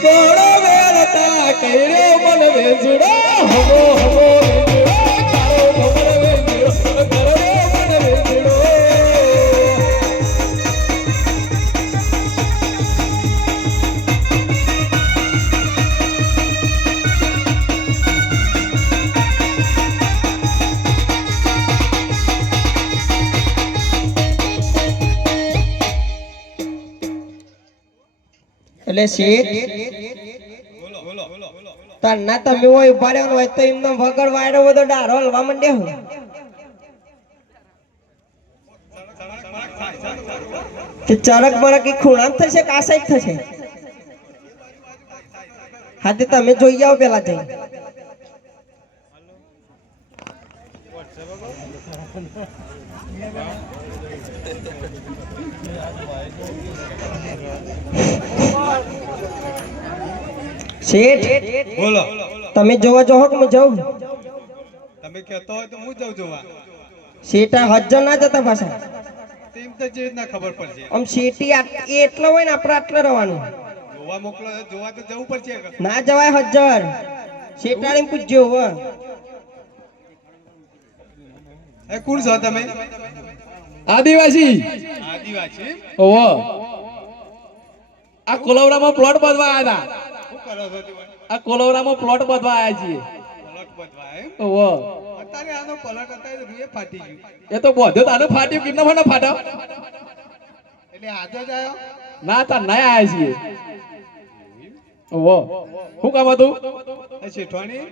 થોડો વેળતા કઈરો મન વેજડો હમો હમો વેજડો તારો ખબર વેજડો કરો મન વેજડો એટલે શેઠ તન્ના તમે હોય ઉભા રહ્યો હોય તો એમનો વગર વાયરો બધો ડારો હલવા માંડ્યો તે ચરક બરક ઈ ખૂણામ થશે કે આ સાઈડ થશે હા તે તમે જોઈ આવો પેલા જઈ શેઠ બોલો તમે જોવા જો કે હું જાઉં તમે કહેતો હોય તો હું જાઉં જોવા શેઠ આ હજ્જર ના જતા પાછા તેમ તો જે ના ખબર પડશે આમ શેઠી એ એટલો હોય ને આપણે આટલો રહેવાનું જોવા મોકલો જોવા તો જવું પડશે ના જવાય હજ્જર શેઠાણી પૂછજો હો એ કોણ છો તમે આદિવાસી આદિવાસી ઓહો આ કોલવરામાં પ્લોટ બાંધવા આવ્યા શું કરો છો તમે? હતા આ કોલવરામાં પ્લોટ બાંધવા આવ્યા છીએ પલટ બધવા એમ? ઓહો અત્યારે આનો પલટ અત્યારે રૂએ ફાટી ગયું એ તો બોધ્યો તાને ફાટ્યું કિન્નો મને ફાટ્યો એટલે આજે જ આવ્યો ના તા ના આવ્યા છીએ ઓહો શું કામ હતું એ શેઠવાણી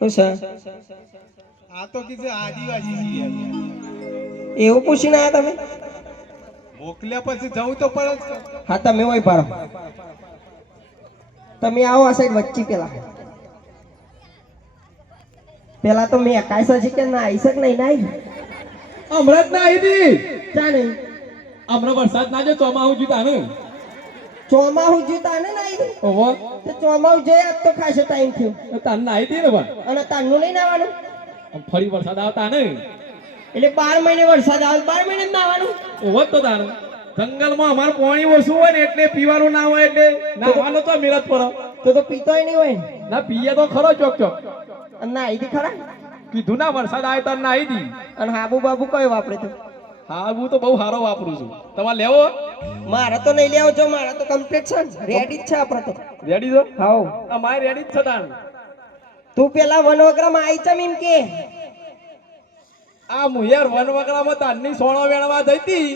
શું છે આ તો કીધું આદિવાસી છીએ અમે. એવું પૂછીને આવ્યા તમે મોકલ્યા પછી જવું તો પડે જ. હા તમે હોય પાડો તમે આવો આ સાઈડ વચ્ચે પેલા તો મેં 21 કે ના આવી શક નહીં ના આવી હમણાં જ ના આવી હતી ચા નહીં હમણાં વરસાદ ના જો ચોમાહું જીતા ને ચોમાહું જીતા ને ના આવી ઓહો તો ચોમાહું જઈ આજ તો ખાસો ટાઈમ થયો તાન ના આવી હતી ને પણ અને તારનું નહીં નાવાનું આમ ફરી વરસાદ આવતા ને એટલે 12 મહિને વરસાદ આવે 12 મહિને જ નાવાનું ઓહો તો તાર જંગલમાં અમાર પાણી ઓછું હોય ને એટલે પીવાનું ના હોય એટલે નાવાનો તો મિરત પડો તો પીતોય નહીં હોય ને. ના પીએ તો ખરો ચોક ચોક અને ના આવી ખરા કીધું ના વરસાદ આવે તો ના આવી હતી અને હાબુ બાબુ કયો વાપરે તો હા હું તો બહુ સારો વાપરું છું તમારે લેવો મારે તો નહીં લેવો જો મારા તો કમ્પ્લીટ છે રેડી જ છે આપણે તો રેડી છો હાઉ આ માય રેડી જ છે તાણ તું પેલા વનવગરામાં આવી ચમ એમ કે આ મુયાર વન વગડામાં તારની સોણો વેણવા જઈ હતી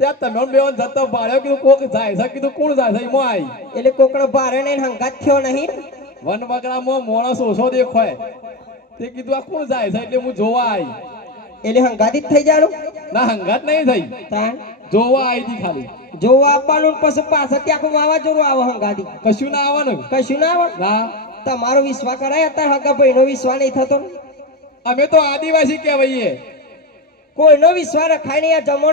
ત્યાં તમે બેવન જતો ભાડ્યો કીધું કોક જાય છે કીધું કોણ જાય છે એમાં આવી એટલે કોકનો ભારે ને હંગાત થયો નહીં વન વગડામાં માણસ ઓછો દેખાય તે કીધું આ કોણ જાય છે એટલે હું જોવા આવી એટલે હંગાતી જ થઈ જાણું ના હંગાત નહીં થઈ તાણ જોવા આવી હતી ખાલી જોવા આપવાનું ને પછી પાછળથી આખું વાવાઝોડું આવે હંગાતી કશું ના આવવાનું કશું ના આવે ના તમારો વિશ્વાસ કરાય અત્યારે હગા ભાઈનો વિશ્વાસ નહીં થતો અમે તો આદિવાસી કહેવાઈએ કોઈનો વિશ્વાસ રખાય નહીં આ જમાનો